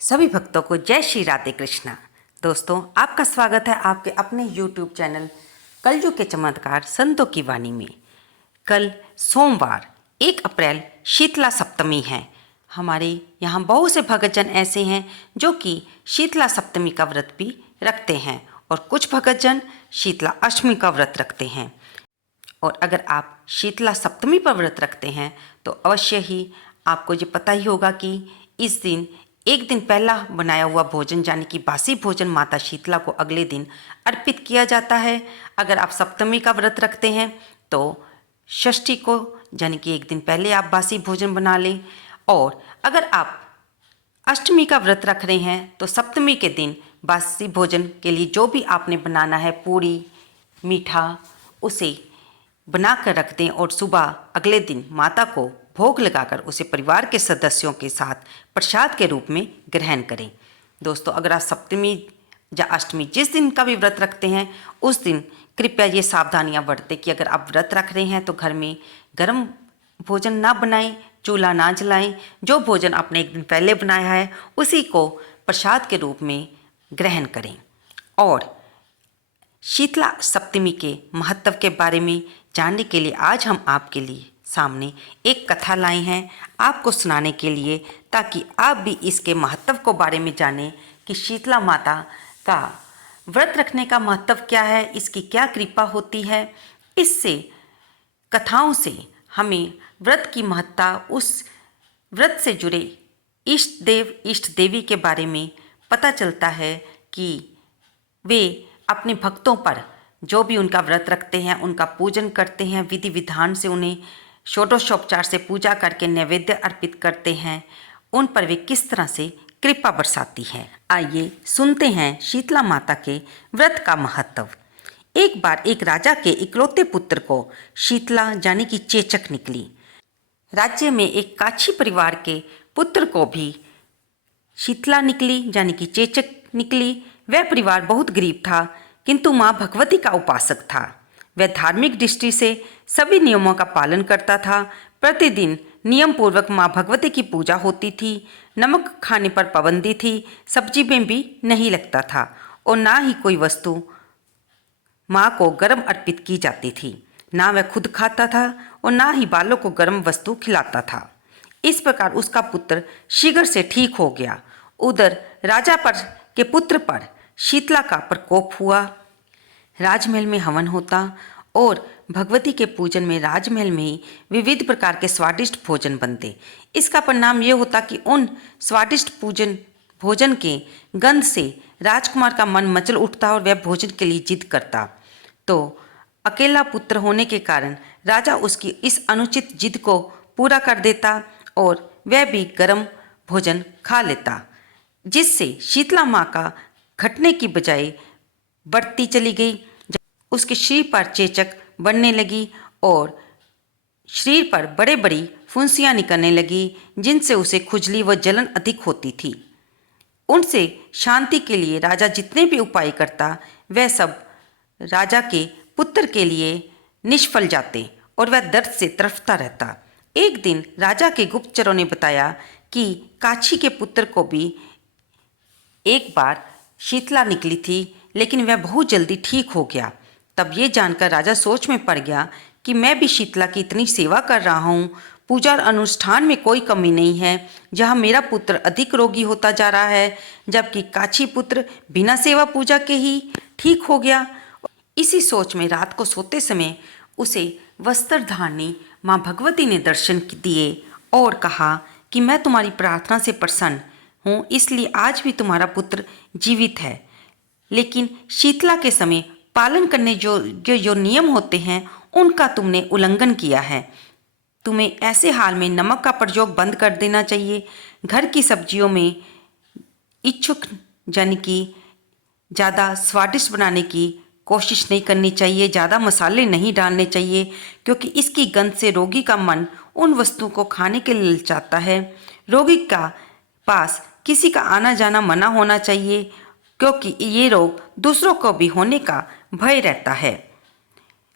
सभी भक्तों को जय श्री राधे कृष्णा। दोस्तों, आपका स्वागत है आपके अपने YouTube चैनल कलयुग के चमत्कार संतों की वाणी में। कल सोमवार 1 अप्रैल शीतला सप्तमी है। हमारे यहाँ बहुत से भक्तजन ऐसे हैं जो कि शीतला सप्तमी का व्रत भी रखते हैं और कुछ भक्तजन शीतला अष्टमी का व्रत रखते हैं। और अगर आप शीतला सप्तमी पर व्रत रखते हैं तो अवश्य ही आपको ये पता ही होगा कि इस दिन एक दिन पहला बनाया हुआ भोजन यानी कि बासी भोजन माता शीतला को अगले दिन अर्पित किया जाता है। अगर आप सप्तमी का व्रत रखते हैं तो षष्ठी को यानी कि एक दिन पहले आप बासी भोजन बना लें, और अगर आप अष्टमी का व्रत रख रहे हैं तो सप्तमी के दिन बासी भोजन के लिए जो भी आपने बनाना है, पूरी मीठा, उसे बना कर रख दें और सुबह अगले दिन माता को भोग लगाकर उसे परिवार के सदस्यों के साथ प्रसाद के रूप में ग्रहण करें। दोस्तों, अगर आप सप्तमी या अष्टमी जिस दिन का भी व्रत रखते हैं उस दिन कृपया ये सावधानियां बरतें कि अगर आप व्रत रख रहे हैं तो घर में गर्म भोजन ना बनाएं, चूल्हा ना जलाएं। जो भोजन आपने एक दिन पहले बनाया है उसी को प्रसाद के रूप में ग्रहण करें। और शीतला सप्तमी के महत्व के बारे में जानने के लिए आज हम आपके लिए सामने एक कथा लाए हैं आपको सुनाने के लिए, ताकि आप भी इसके महत्व को बारे में जानें कि शीतला माता का व्रत रखने का महत्व क्या है, इसकी क्या कृपा होती है। इससे कथाओं से हमें व्रत की महत्ता, उस व्रत से जुड़े इष्ट देव इष्ट देवी के बारे में पता चलता है कि वे अपने भक्तों पर जो भी उनका व्रत रखते हैं उनका पूजन करते हैं, विधि विधान से उन्हें षोडशोपचार से पूजा करके नैवेद्य अर्पित करते हैं, उन पर वे किस तरह से कृपा बरसाती है। आइए सुनते हैं शीतला माता के व्रत का महत्व। एक बार एक राजा के इकलौते पुत्र को शीतला यानी कि चेचक निकली। राज्य में एक काछी परिवार के पुत्र को भी शीतला निकली यानी कि चेचक निकली। वह परिवार बहुत गरीब था, किंतु माँ भगवती का उपासक था। वह धार्मिक दृष्टि से सभी नियमों का पालन करता था। प्रतिदिन नियम पूर्वक माँ भगवती की पूजा होती थी। नमक खाने पर पाबंदी थी, सब्जी में भी नहीं लगता था और ना ही कोई वस्तु माँ को गर्म अर्पित की जाती थी। ना वह खुद खाता था और ना ही बालों को गर्म वस्तु खिलाता था। इस प्रकार उसका पुत्र शीघ्र से ठीक हो गया। उधर राजा पर के पुत्र पर शीतला का प्रकोप हुआ। राजमहल में हवन होता और भगवती के पूजन में राजमहल में ही विविध प्रकार के स्वादिष्ट भोजन बनते। इसका परिणाम ये होता कि उन स्वादिष्ट भोजन के गंध से राजकुमार का मन मचल उठता और वह भोजन के लिए जिद करता। तो अकेला पुत्र होने के कारण राजा उसकी इस अनुचित जिद को पूरा कर देता और वह भी गर्म भोजन खा लेता, जिससे शीतला माँ का घटने की बजाय बढ़ती चली गई। उसके शरीर पर चेचक बढ़ने लगी और शरीर पर बड़े बड़ी फुंसियाँ निकलने लगी, जिनसे उसे खुजली व जलन अधिक होती थी। उनसे शांति के लिए राजा जितने भी उपाय करता वह सब राजा के पुत्र के लिए निष्फल जाते और वह दर्द से तड़फता रहता। एक दिन राजा के गुप्तचरों ने बताया कि काछी के पुत्र को भी एक बार शीतला निकली थी, लेकिन वह बहुत जल्दी ठीक हो गया। तब ये जानकर राजा सोच में पड़ गया कि मैं भी शीतला की इतनी सेवा कर रहा हूँ, पूजा और अनुष्ठान में कोई कमी नहीं है, जहाँ मेरा पुत्र अधिक रोगी होता जा रहा है, जबकि काछी पुत्र बिना सेवा पूजा के ही ठीक हो गया। इसी सोच में रात को सोते समय उसे वस्त्रधारणी माँ भगवती ने दर्शन दिए और कहा कि मैं तुम्हारी प्रार्थना से प्रसन्न हूँ, इसलिए आज भी तुम्हारा पुत्र जीवित है। लेकिन शीतला के समय पालन करने जो नियम होते हैं उनका तुमने उल्लंघन किया है। तुम्हें ऐसे हाल में नमक का प्रयोग बंद कर देना चाहिए। घर की सब्जियों में इच्छुक यानी कि ज़्यादा स्वादिष्ट बनाने की कोशिश नहीं करनी चाहिए, ज़्यादा मसाले नहीं डालने चाहिए, क्योंकि इसकी गंध से रोगी का मन उन वस्तुओं को खाने के लिए ललचाता है। रोगी का पास किसी का आना जाना मना होना चाहिए, क्योंकि ये रोग दूसरों को भी होने का भय रहता है।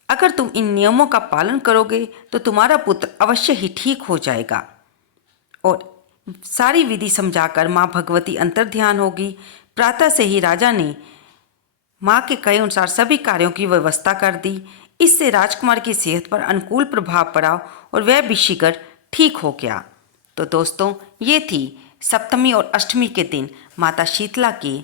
अगर तुम इन नियमों का पालन करोगे तो तुम्हारा पुत्र अवश्य ही ठीक हो जाएगा। और सारी विधि समझाकर माँ भगवती अंतर्ध्यान होगी। प्रातः से ही राजा ने माँ के कहे अनुसार सभी कार्यों की व्यवस्था कर दी। इससे राजकुमार की सेहत पर अनुकूल प्रभाव पड़ा और वह भी शीघ्र ठीक हो गया। तो दोस्तों, ये थी सप्तमी और अष्टमी के दिन माता शीतला की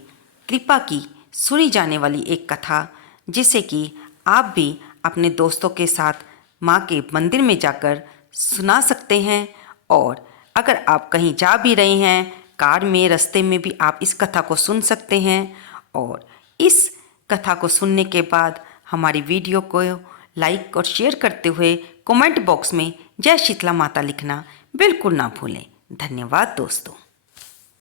कृपा की सुनी जाने वाली एक कथा, जिसे कि आप भी अपने दोस्तों के साथ माँ के मंदिर में जाकर सुना सकते हैं। और अगर आप कहीं जा भी रहे हैं, कार में, रास्ते में भी आप इस कथा को सुन सकते हैं। और इस कथा को सुनने के बाद हमारी वीडियो को लाइक और शेयर करते हुए कमेंट बॉक्स में जय शीतला माता लिखना बिल्कुल ना भूलें। धन्यवाद दोस्तों।